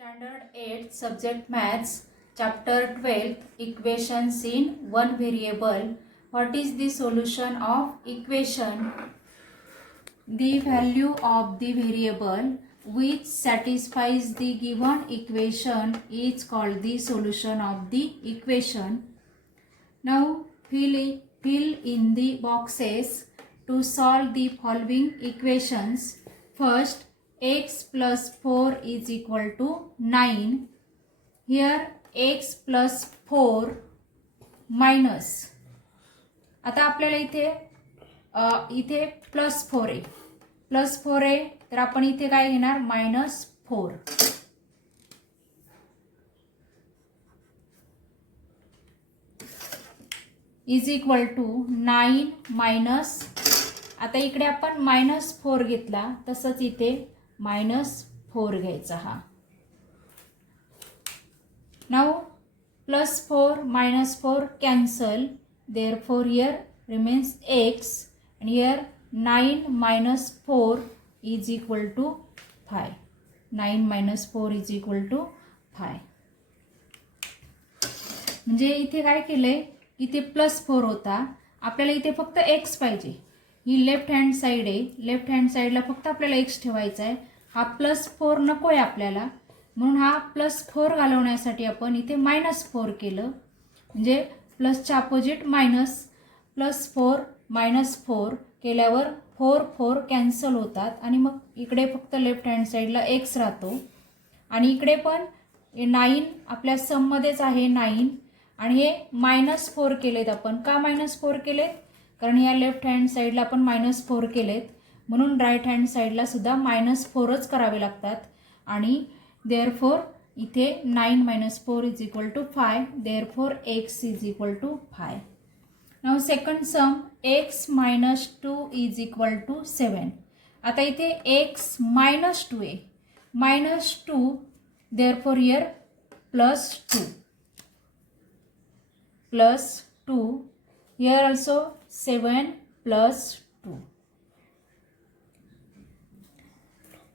Standard 8 Subject Maths Chapter 12 Equations in one variable. What is the solution of equation? The value of the variable which satisfies the given equation is called the solution of the equation. Now fill in the boxes to solve the following equations. First, x plus 4 is equal to 9. Here x plus 4 minus. आता आपल्याला इथे प्लस 4 आहे. प्लस 4 आहे तर आपण इथे काय घेणार minus 4. Is equal to 9 minus. आता इकडे आपण -4 घेतला तसंच इथे -4 घ्यायचा हा. नाउ +4 -4 cancel. Therefore here remains x and here 9 minus 4 is equal to 5. 9 minus 4 is equal to 5. म्हणजे इथे काय केलंय, इथे +4 होता, आपल्याला इथे फक्त x पाहिजे. ही लेफ्ट हँड साइड आहे, लेफ्ट हँड साइडला फक्त आपल्याला x ठेवायचा आहे. हा +4 नको आहे आपल्याला, म्हणून हा +4 घालवण्यासाठी आपण इथे -4 केलं. म्हणजे प्लसच्या अपोजिट मायनस. +4 -4 केल्यावर 4 कॅन्सल होतात आणि मग इकडे फक्त लेफ्ट हँड साइडला x राहतो. आणि इकडे पण 9 आपल्या सममध्येच आहे 9 आणि हे -4 केलेत आपण. का -4 केलेत? कारण या लेफ्ट हँड साइडला आपण -4 केलेत, म्हणून राईट हँड साइडला सुद्धा -4च करावे लागतात. आणि देअरफॉर इथे 9 - 4 is equal to 5. Therefore x is equal to 5. Now second sum x - 2 is equal to 7. आता इथे x -2 आहे, -2. Therefore here +2. +2. Here also 7 + 2.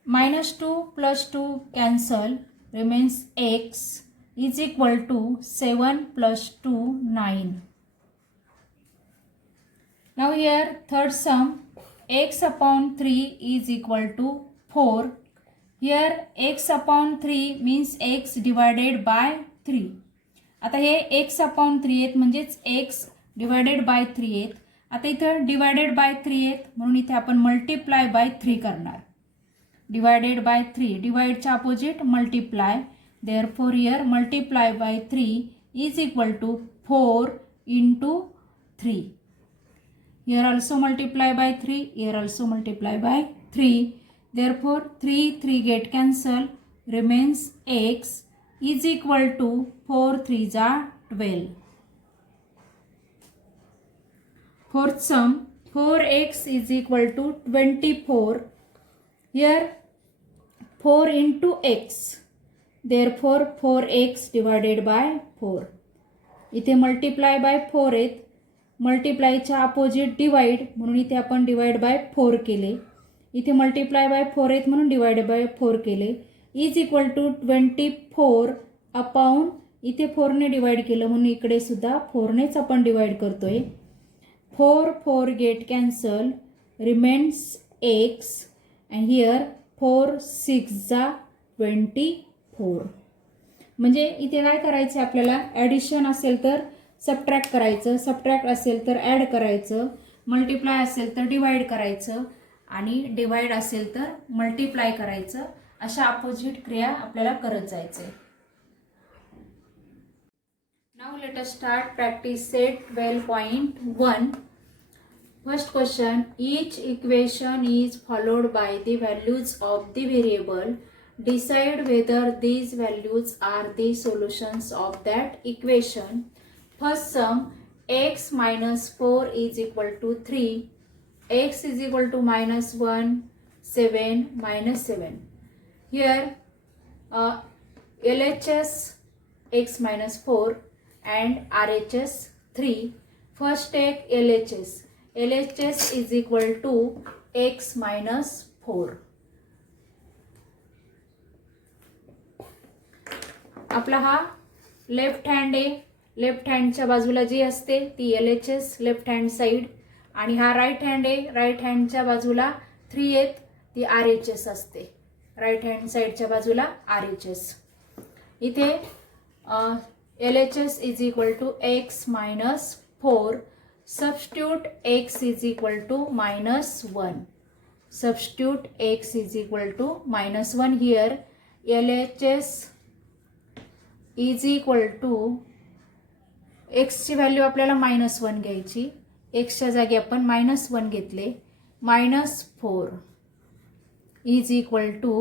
-2 + 2 cancel. Remains x is equal to 7 + 2 9. Now here third sum x upon 3 is equal to 4. Here x upon 3 means x divided by 3. आता हे x upon 3 आहेत म्हणजेच x divided by 3 आहेत. आता इथं divided by 3 आहेत म्हणून इथे आपण multiply by 3 करणार. Divided by 3, डिवाइडच्या opposite multiply. Therefore here multiply by 3 is equal to 4 into 3. Here also multiply by 3, here also multiply by 3. Therefore 3 get cancel. Remains x is equal to 4 3s are 12. Fourth sum 4x is equal to 24. Here 4 into x. Therefore 4x divided by 4. इथे multiply by 4 आहेत. मल्टिप्लायच्या opposite divide म्हणून इथे आपण divide by 4 केले. इथे multiply by 4 आहेत म्हणून डिवाइड बाय 4 केले. इज इक्वल टू 24 अपॉन इथे 4ने डिवाइड केलं म्हणून इकडे सुद्धा 4नेच आपण डिवाइड करतोय. 4 get cancel. Remains x and here 4 6 24. म्हणजे इथे काय करायचं आपल्याला, ॲडिशन असेल तर सबट्रॅक्ट करायचं, सबट्रॅक्ट असेल तर ॲड करायचं, मल्टिप्लाय असेल तर डिवाइड करायचं आणि डिवाइड असेल तर मल्टिप्लाय करायचं. अशा अपोजिट क्रिया आपल्याला करत जायचे. Now let us start practice set 12.1. First question, each equation is followed by the values of the variable. Decide whether these values are the solutions of that equation. First sum, x minus 4 is equal to 3. X is equal to -1, 7, -7. Here LHS x minus 4 and RHS 3. First take LHS. LHS is equal to x minus 4. आपला हा left hand आहे, लेफ्ट हँडच्या बाजूला जी असते ती LHS left hand side, आणि हा right hand आहे, राईट हँडच्या बाजूला 3 आहेत ती RHS असते, राईट हँड साईडच्या बाजूला RHS. इथे LHS is equal to x minus 4. Substitute x is equal to -1. Substitute x is equal to -1 here. LHS is equal to x ची व्हॅल्यू आपल्याला -1 घ्यायची. x च्या जागी आपण -1 घेतले. -4 is equal to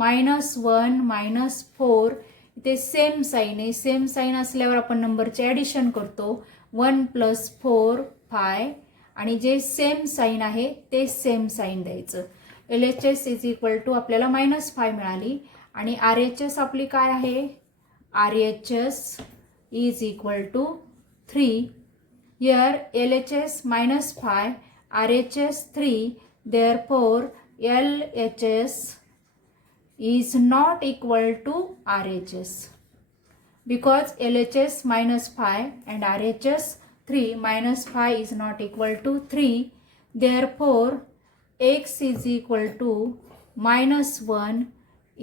-1 -4. इथे सेम साइन आहे, सेम साइन असल्यावर आपण नंबरचे ॲडिशन करतो. 1 + 4 5, आणि जे सेम साइन आहे ते सेम साइन द्यायचं. LHS इज इक्वल टू आपल्याला -5 मिळाली, आणि RHS आपली काय आहे, RHS is equal to 3. Here LHS -5, RHS 3, therefore LHS is not equal to RHS because LHS -5 and RHS 3 -5 is not equal to 3. Therefore x is equal to -1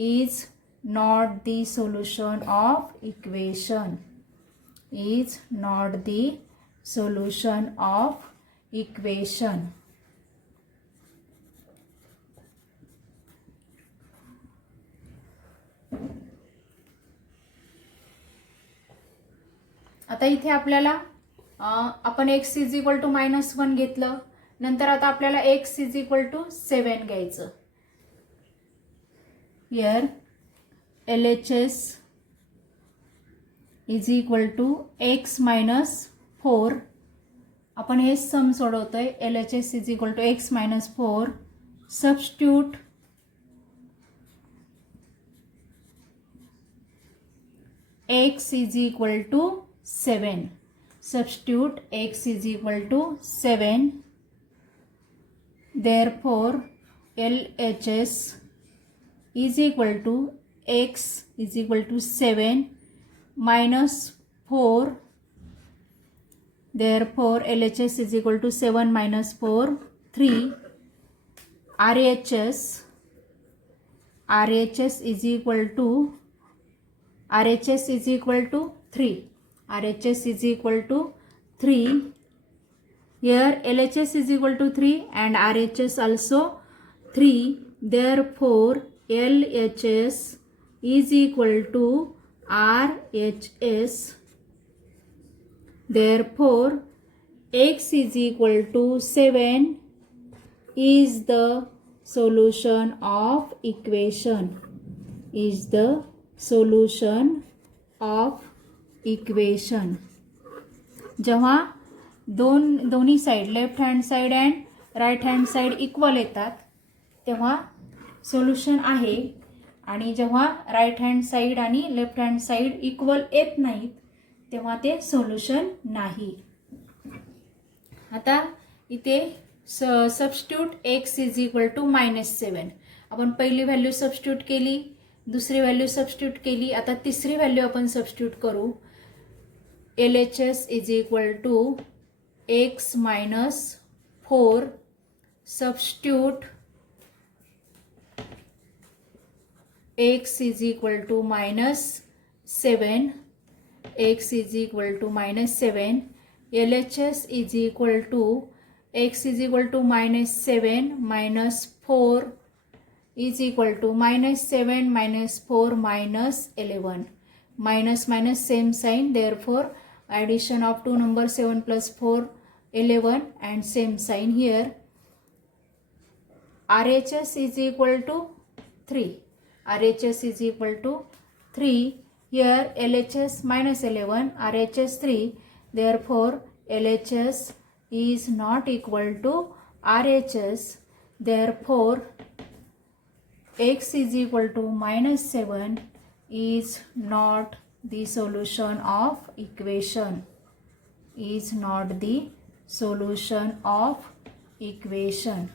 is not the solution of equation, is not the solution of equation. आता इथे आपल्याला आपण x is equal to -1 घेतलं, नंतर आता आपल्याला x is equal to 7 घ्यायचं. Here LHS is equal to x -4. आपण हे सम सोडवतोय. LHS is equal to x -4. Substitute x is equal to 7. Substitute x is equal to 7. Therefore LHS is equal to x is equal to 7 minus 4. Therefore LHS is equal to 7 minus 4, 3. RHS is equal to RHS is equal to 3. RHS is equal to 3. Here LHS is equal to 3 and RHS also 3. Therefore LHS is equal to RHS. Therefore x is equal to 7 is the solution of equation. Is the solution of equation. जेव्हा दोन्ही side left hand side and right hand side equal येतात तेव्हा solution आहे, आणि जेव्हा right hand side आणि left hand side equal येत नाहीत तेव्हा ते सोल्युशन नाही. आता इथे substitute x is equal to -7. आपण पहिली व्हॅल्यू सबस्टिट्यूट केली, दुसरी व्हॅल्यू सबस्टिट्यूट केली, आता तिसरी व्हॅल्यू आपण सबस्टिट्यूट करू. LHS is equal to x -4. Substitute x is equal to -7. x is equal to -7. LHS is equal to x is equal to -7 minus 4 is equal to -7 minus 4 minus 11. Minus minus same sign, therefore addition of two numbers 7 plus 4 11 and same sign here. RHS is equal to 3. RHS is equal to 3. Here LHS -11, RHS 3. Therefore LHS is not equal to RHS. Therefore x is equal to -7 is not the solution of equation. Is not the solution of equation.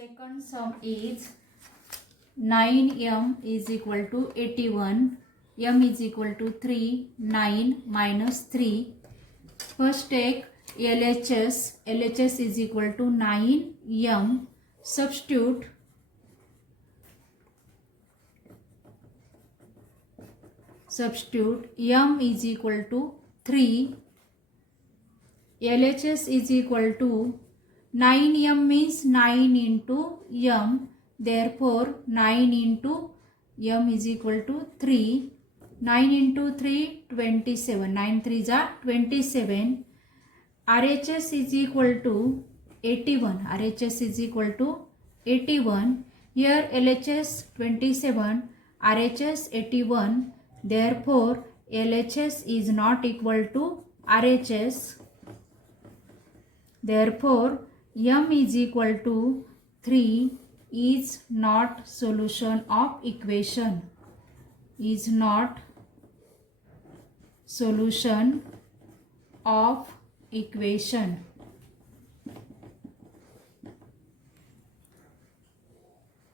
Second sum is 9m is equal to 81, m is equal to 3, 9 minus 3. First take LHS, LHS is equal to 9m, substitute m is equal to 3, LHS is equal to 9m means 9 into m, therefore 9 into m is equal to 3, 9 into 3 27, 9 3s are 27, RHS is equal to 81, RHS is equal to 81, here LHS 27, RHS 81, therefore LHS is not equal to RHS, therefore m is equal to 3 is not solution of equation, is not solution of equation.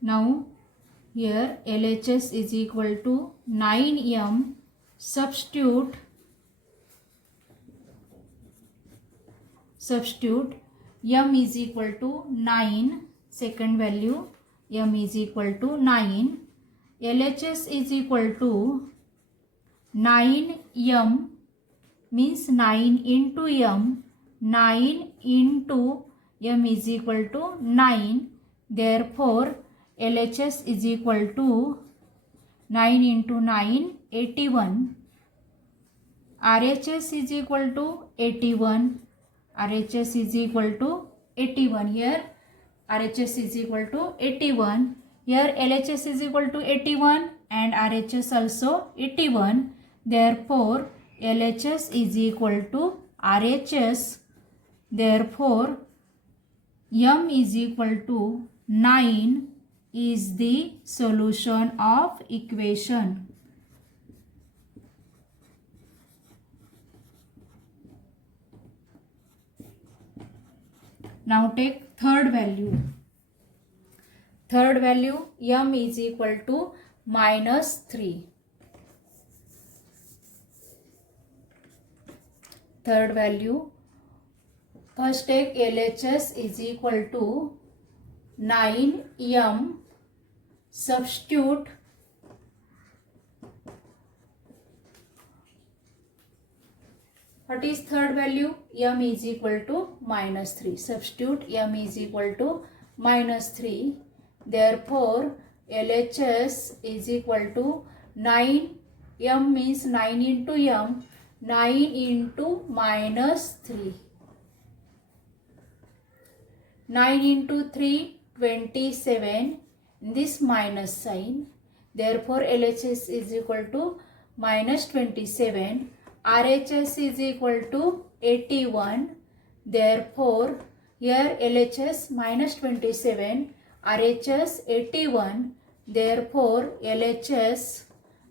Now here LHS is equal to 9m, substitute m is equal to 9, second value m is equal to 9, LHS is equal to 9m means 9 into m, 9 into m is equal to 9, therefore LHS is equal to 9 into 9 81, RHS is equal to 81, RHS is equal to 81, here RHS is equal to 81, here LHS is equal to 81 and RHS also 81, therefore LHS is equal to RHS, therefore m is equal to 9 is the solution of equation. Now take third value. Third value m is equal to minus 3. Third value, first take LHS is equal to 9m, substitute what is third value, m is equal to minus 3, substitute m is equal to minus 3, therefore LHS is equal to 9, m means 9 into m, 9 into minus 3, 9 into 3 27, this minus sign, therefore LHS is equal to minus 27, RHS is equal to 81, therefore here LHS minus 27, RHS 81, therefore LHS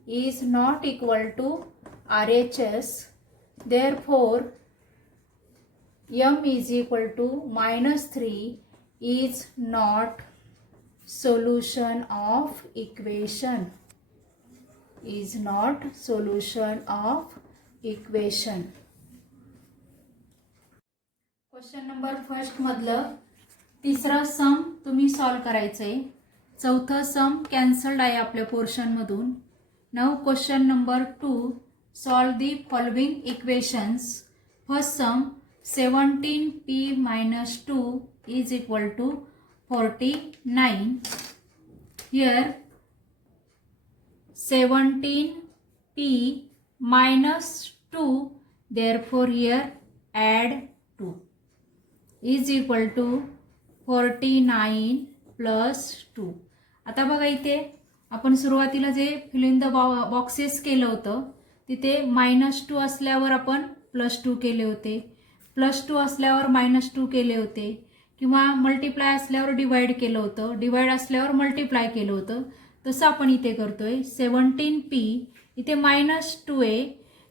is not equal to RHS, therefore m is equal to minus 3 is not solution of equation, is not solution of equation. Question number first मधलं तिसरा सम तुम्ही सॉल्व करायचंय, चौथा सम कॅन्सल्ड आहे आपल्या portion मधून. Now question number 2, solve the following equations. First sum 17p minus 2 is equal to 49. Here 17p minus 2, therefore here add 2 is equal to 49 plus 2. आता बघा इथे आपण सुरुवातीला जे फिल इन द बॉक्सेस केलं होतं तिथे -2 असल्यावर आपण +2 केले होते, +2 असल्यावर -2 केले होते, किंवा मल्टिप्लाय असल्यावर डिवाइड केलं होतं, डिवाइड असल्यावर मल्टिप्लाय केलं होतं. तसं आपण इथे करतोय. 17p इथे -2 आहे,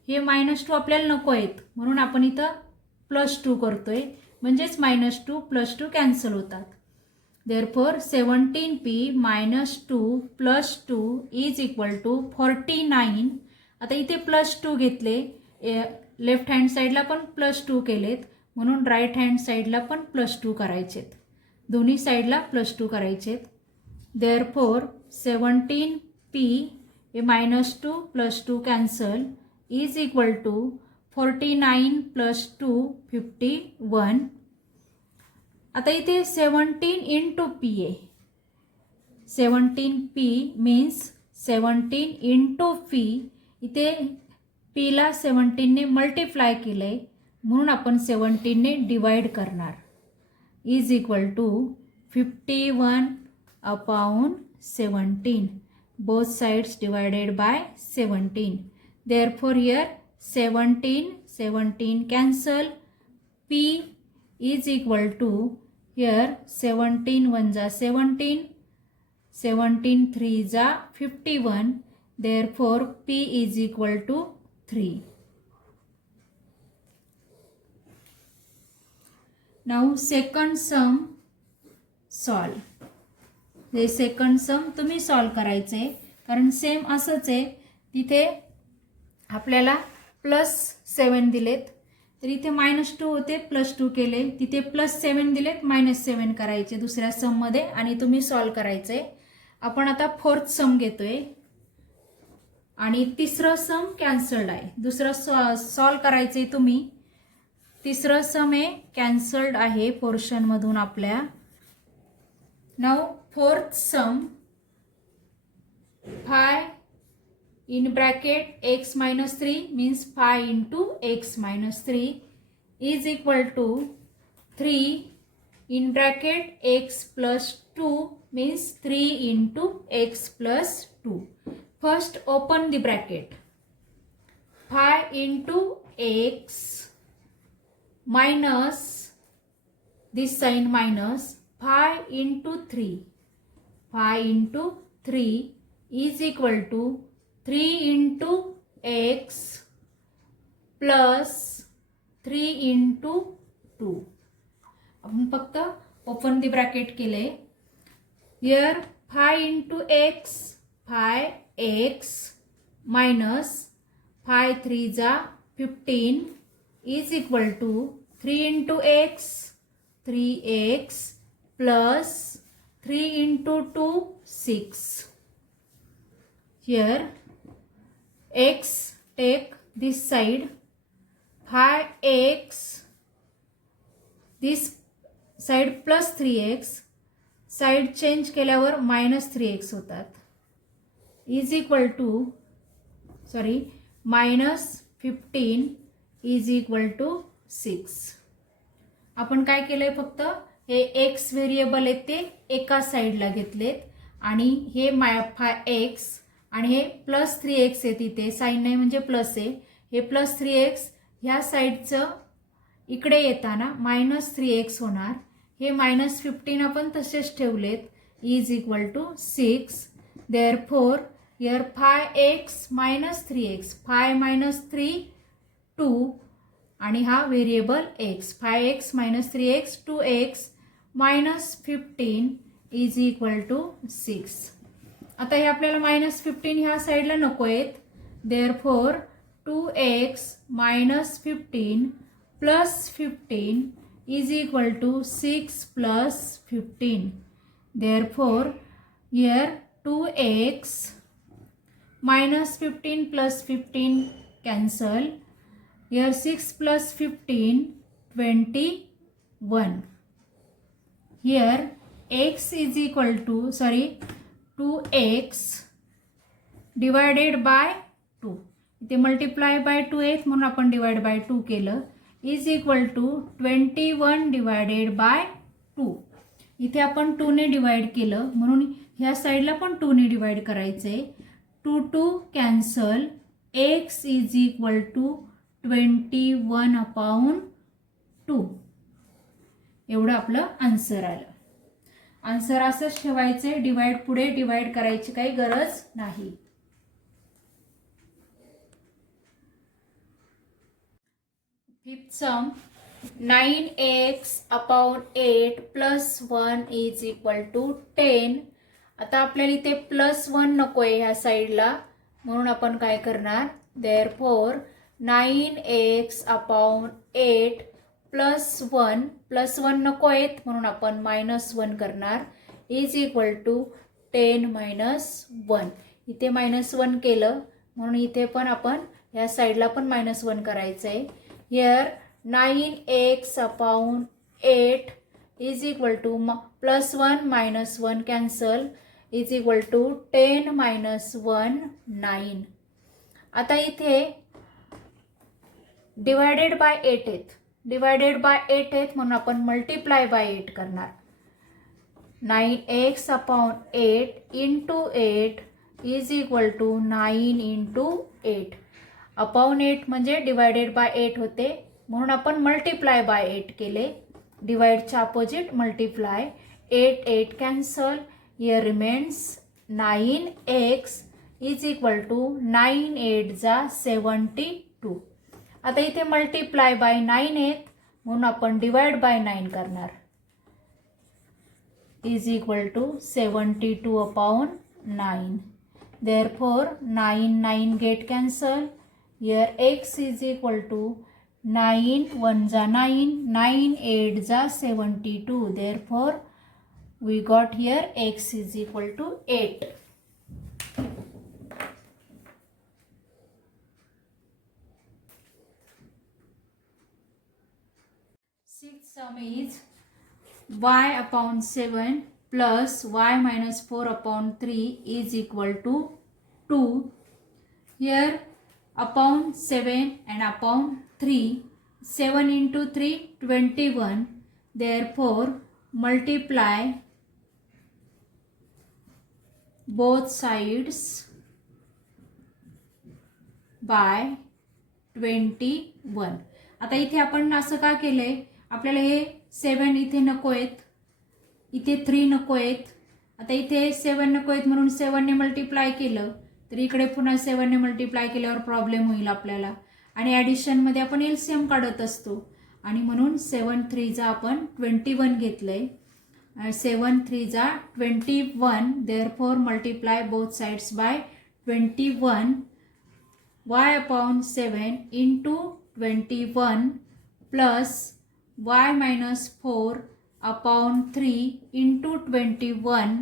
हे -2 आपल्याला नको आहेत म्हणून आपण इथं +2 करतोय, म्हणजेच -2 + 2 कॅन्सल होतात. Therefore 17p minus 2 plus 2 is equal to 49. आता इथे प्लस 2 घेतले, लेफ्ट हँड साईडला पण प्लस 2 केलेत, म्हणून राईट हँड साईडला पण प्लस 2 करायचेत. दोन्ही साईडला प्लस 2 करायचेत. देअरफॉर 17p हे minus 2 plus 2 cancel is equal to 49 plus 2 51. आता इथे 17 इंटू पी आहे. 17p means 17 into P. इथे पीला 17ने मल्टिप्लाय केलं आहे, म्हणून आपण 17ने डिवाइड करणार. Is equal to 51 upon 17. Both sides divided by 17. Therefore here 17 cancel. p is equal to here 17 1 जा 17, 17 3 जा 51. Therefore p is equal to 3. Now second sum solve. हे सेकंड सम तुम्ही सॉल्व करायचे, कारण सेम असंच आहे. तिथे आपल्याला +7 दिलेत, तर इथे -2 होते, +2 केले. तिथे +7 दिलेत, -7 करायचे दुसऱ्या सममध्ये आणि तुम्ही सॉल्व करायचे. आपण आता फोर्थ सम घेतोय आणि तिसरं सम कॅन्सल्ड आहे. दुसरं सॉल्व करायचे तुम्ही. तिसरं सम हे कॅन्सल्ड आहे पोर्शनमधून आपल्या. Now fourth some 5 in bracket x minus 3 means 5 into x minus 3 is equal to 3 in bracket x plus 2 means 3 into x plus 2. First open the bracket. 5 into x minus this sign minus 5 into 3. 5 into 3 is equal to 3 into x plus 3 into 2. आपण फक्त ओपन दी ब्रॅकेट केले. हियर 5 into x 5x minus 5 3 जा 15 is equal to 3 into x 3x plus 3 into 2 6. Here x take this side, 5x this side plus 3x, side change केल्यावर -3x होतात. is equal to -15 is equal to 6. आपण काय केलंय, फक्त हे x व्हेरिएबल आहेत ते एका साईडला घेतलेत आणि हे x आणि हे +3x आहे. तिथे साईन नाही म्हणजे प्लस आहे. हे +3x ह्या साईडचं इकडे येताना -3x होणार. हे -15 आपण तसेच ठेवलेत. Is equal to 6. Therefore here 5x - 3x 5 - 3 2 आणि हा variable x 5x - 3x 2x -15 is equal to 6. आता हे आपल्याला -15 ह्या साईडला नको आहेत. Therefore 2x - 15 + 15 is equal to 6 + 15. Therefore here 2x - 15 + 15 cancel. Here 6 + 15 21. Here x is equal to 2x divided by 2. इथे मल्टिप्लाय बाय 2 आहेत म्हणून आपण डिवाइड बाय 2 केलं. Is equal to 21 divided by 2. इथे आपण 2 ने डिवाइड केलं म्हणून ह्या साईडला पण 2 ने डिवाइड करायचे. 2 2 cancel. x is equal to 21/2. एवढं आपलं आन्सर आलं. आन्सर असंच ठेवायचे. डिवाइड पुढे डिवाइड करायची काही गरज नाही. Fifth sum 9x/8 plus 1 is equal to 10. आता आपल्याला इथे प्लस 1 नको आहे ह्या साईडला, म्हणून आपण काय करणार, देअरफॉर 9x/8 प्लस 1 नको आहेत म्हणून आपण -1 करणार, इज इक्वल टू 10 - 1. इथे -1 केलं म्हणून इथे पण आपण ह्या साईडला पण -1 करायचं आहे. Here 9x/8 is equal to plus 1 -1 cancel, is equal to 10 - 1 9. आता इथे डिवायडेड बाय 8 आहेत म्हणून आपण मल्टिप्लाय बाय 8 करणार. 9x/8 into 8 is equal to 9 into 8. Upon 8 म्हणजे डिवायडेड बाय 8 होते म्हणून आपण मल्टिप्लाय बाय 8 केले. डिवाइडच्या opposite multiply. 8 cancel. Here remains 9x is equal to 9 8 जा 72. आता इथे मल्टिप्लाय बाय 9 आहेत म्हणून आपण डिवाइड बाय 9 करणार, इज इक्वल टू 72/9. Therefore 9 get cancel. Here x is equal to 9 1 जा 9, 9 8 जा 72. Therefore we got here x is equal to 8. Sixth sum is y/7 plus y minus 4/3 is equal to 2. Here upon 7 and upon 3, 7 into 3 21. Therefore multiply both sides by 21. आता इथे आपण असं का केलंय, आपल्याला हे 7 इथे नको आहेत, इथे 3 नको आहेत. आता इथे 7 नको आहेत म्हणून 7 ने मल्टिप्लाय केलं तर इकडे पुन्हा 7 ने मल्टिप्लाय केल्यावर प्रॉब्लेम होईल आपल्याला. आणि ॲडिशनमध्ये आपण एलसीएम काढत असतो आणि म्हणून 7 3 जा आपण 21 घेतलंय. 7 3 जा 21. Therefore multiply both sides by 21. y/7 into 21 plus y minus 4/3 into 21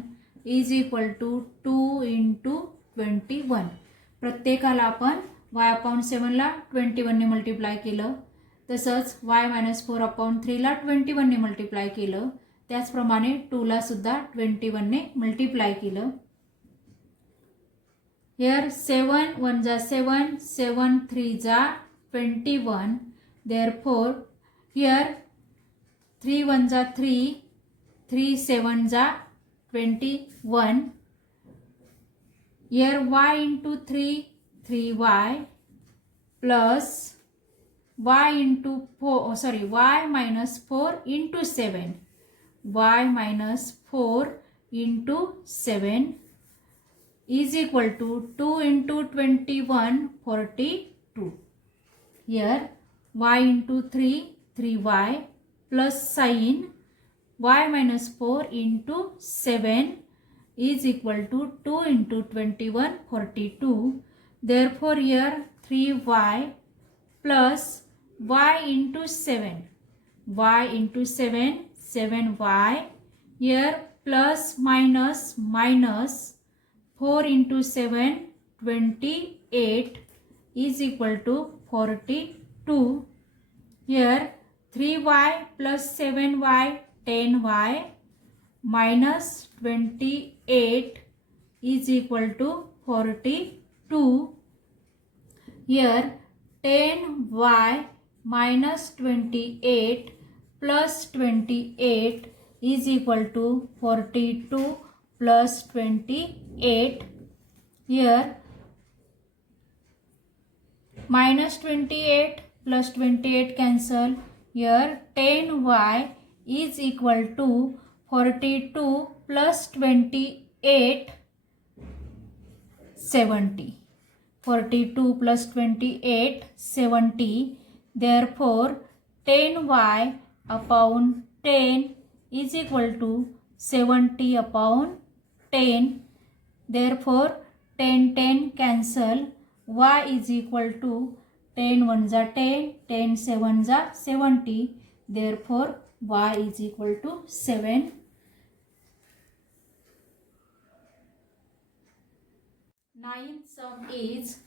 is equal to 2 into 21. प्रत्येकाला आपण y/7 ला 21 ने मल्टिप्लाय केलं, तसंच y minus 4/3 ला 21 ने मल्टिप्लाय केलं, त्याचप्रमाणे 2 ला सुद्धा 21 ने मल्टिप्लाय केलं. Here 7 1 जा 7, 7 3 जा 21. Therefore here 3 1 जा 3, 3 7 जा 21. Here y into 3, 3y plus y into 4, y minus 4 into 7, y minus 4 into 7 is equal to 2 into 21 42. Here y into 3, 3y plus sin y minus 4 into 7 is equal to 2 into 21 42. Therefore here 3y plus y into 7, y into 7 7y. Here plus minus 4 into 7 28 is equal to 42. Here 3y plus 7y 10y minus 28 is equal to 42. Here 10y minus 28 plus 28 is equal to 42 plus 28. Here minus 28 plus 28 cancel. Here 10y is equal to 42 plus 28 70. 42 plus 28 70. Therefore 10y upon 10 is equal to 70 upon 10. Therefore 10 cancel. Y is equal to 10 1 जा 10, 10 7 जा 70. Therefore y is equal to 7. Ninth sum is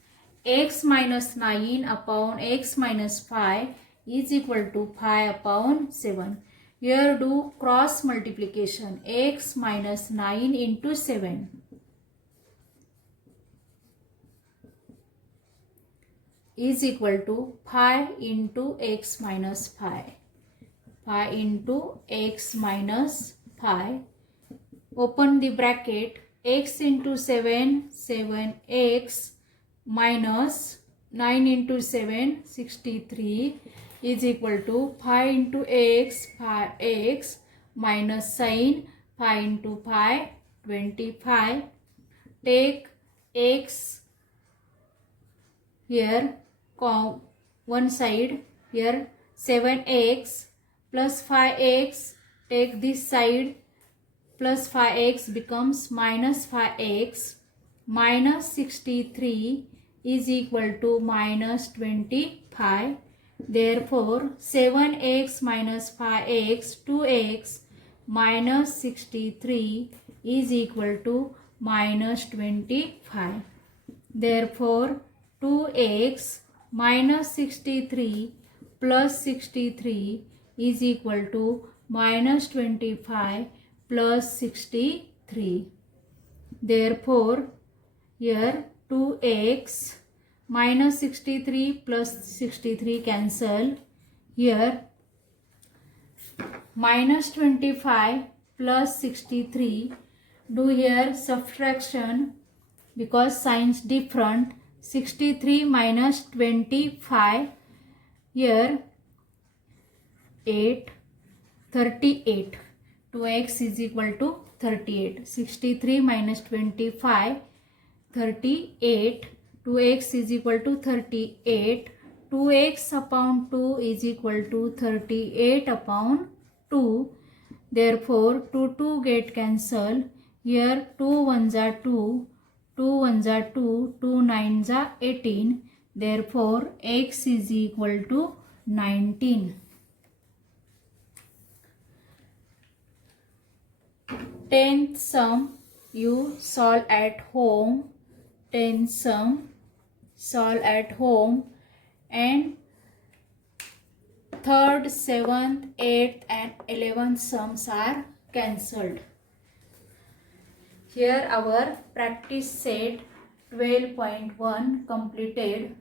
x minus 9 upon x minus 5 is equal to 5 upon 7. Here do cross multiplication. X minus 9 into 7 is equal to 5 into x minus 5. 5 into x minus 5. Open the bracket. X into 7, 7x minus 9 into 7, 63 is equal to 5 into x, 5x minus sign 5 into 5, 25. Take x here, one side, here 7x plus 5x, take this side, plus 5x becomes minus 5x, minus 63 is equal to minus 25. Therefore 7x minus 5x, 2x minus 63 is equal to minus 25. Therefore 2x minus 63 plus 63 is equal to minus 25 plus 63. Therefore here 2x minus 63 plus 63 cancel. Here minus 25 plus 63, do here subtraction because signs different. 63 minus 25, here 8, 38. 2x is equal to 38. 63 minus 25, 38. 2x is equal to 38. 2x upon 2 is equal to 38 upon 2. Therefore 2 get cancelled. Here 2 1s are 2, 2 1s are 2, 2 9s are 18. Therefore x is equal to 19. 10th sum you solve at home. 10th sum solve at home, and 3rd, 7th, 8th and 11th sums are cancelled. Here our practice set 12.1 completed.